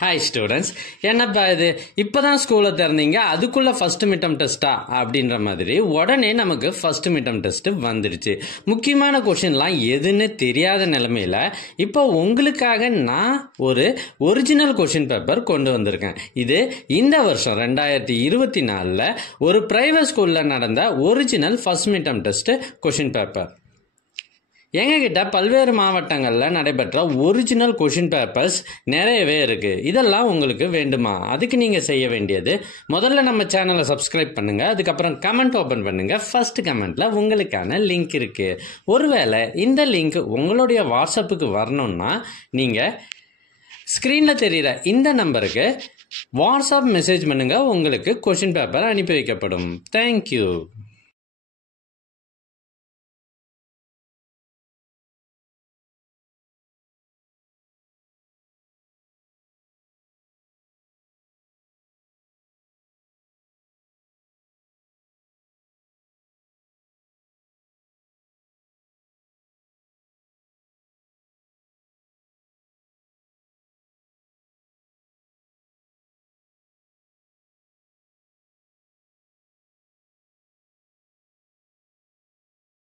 Hi students, என்னப்பா இது இப்போதான் ஸ்கூலை திறந்தீங்க, அதுக்குள்ள ஃபர்ஸ்ட் மிட்டம் டெஸ்டா அப்படின்ற மாதிரி உடனே நமக்கு ஃபர்ஸ்ட் மிட்டம் டெஸ்ட் வந்துடுச்சு. முக்கியமான கொஷின்லாம் எதுன்னு தெரியாத நிலைமையில இப்போ உங்களுக்காக நான் ஒரு ஒரிஜினல் கொஷின் பேப்பர் கொண்டு வந்திருக்கேன். இது இந்த வருஷம் 2024 ஒரு பிரைவேட் ஸ்கூலில் நடந்த original first midterm test question paper. எங்ககிட்ட பல்வேறு மாவட்டங்களில் நடைபெற்ற ஒரிஜினல் கொஷின் பேப்பர்ஸ் நிறையவே இருக்குது. இதெல்லாம் உங்களுக்கு வேண்டுமா? அதுக்கு நீங்கள் செய்ய வேண்டியது, முதல்ல நம்ம சேனலை சப்ஸ்கிரைப் பண்ணுங்கள், அதுக்கப்புறம் கமெண்ட் ஓப்பன் பண்ணுங்கள். ஃபர்ஸ்ட் கமெண்ட்டில் உங்களுக்கான லிங்க் இருக்குது. ஒருவேளை இந்த லிங்க் உங்களுடைய வாட்ஸ்அப்புக்கு வரணும்னா நீங்கள் ஸ்க்ரீனில் தெரிகிற இந்த நம்பருக்கு வாட்ஸ்அப் மெசேஜ் பண்ணுங்கள், உங்களுக்கு கொஷின் பேப்பர் அனுப்பி வைக்கப்படும். தேங்க்யூ.